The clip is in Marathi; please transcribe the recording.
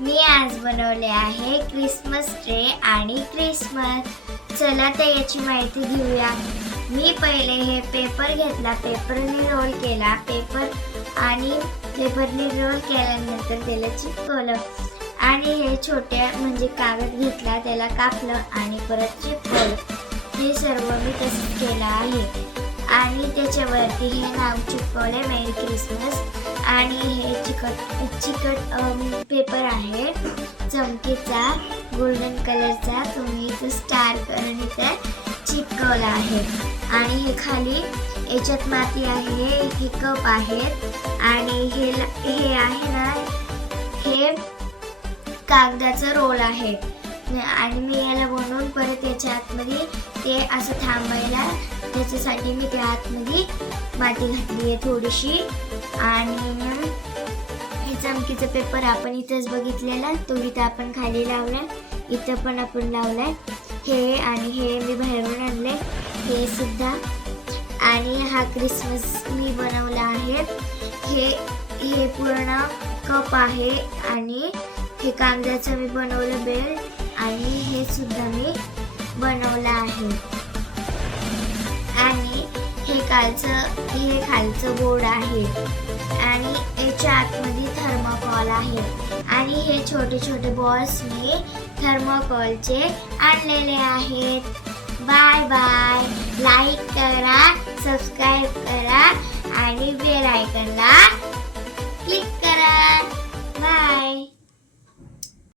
मी आज बनवले आहे क्रिसमस ट्री आणि क्रिसमस. चला तर याची माहिती घेऊया. मी पहिले हे पेपर घेतला, पेपरने रोल केला, पेपरने रोल केल्यानंतर त्याला चिपकवलं आणि हे छोट्या म्हणजे कागद घेतला, त्याला कापलं आणि परत चिपकवलं. हे सर्व मी तसंच केलं आहे आणि त्याच्यावरती हे नाव चिपकवले, मेरी क्रिसमस. आणि हे चिकट पेपर आहे चमकीचा गोल्डन कलरचा, तुम्ही इथं स्टार करून इथे चिपकवला आहे. आणि हे खाली याच्यात माती आहे, हे कप आहेत आणि हे आहे ना, हे कागदाचा रोल आहे. आणि मी याला बनवून परत याच्या आतमध्ये ते असं थांबायला, त्याच्यासाठी मी त्या आतमध्ये माती घातली आहे थोडीशी. आणि हे चमकीचा पेपर आपण इथंच बघितलेला, तो इथं आपण खाली लावलाय, इथं पण आपण लावलाय हे. आणि हे मी बाहेरून आणले हे सुद्धा. आणि हा क्रिसमस मी बनवला आहे. हे पूर्ण कप आहे आणि हे कागदाचं मी बनवलं बेल्ट आणि हे सुद्धा मी बनवलं आहे. आणि हे खालचं बोर्ड आहे आणि याच्या आतमध्ये थर्माकोल आहे. आणि हे छोटे छोटे बॉल्स मी थर्माकोलचे आणलेले आहेत. Bye bye. लाईक करा, सबस्क्राईब करा आणि बेल आयकॉनला क्लिक करा. बाय.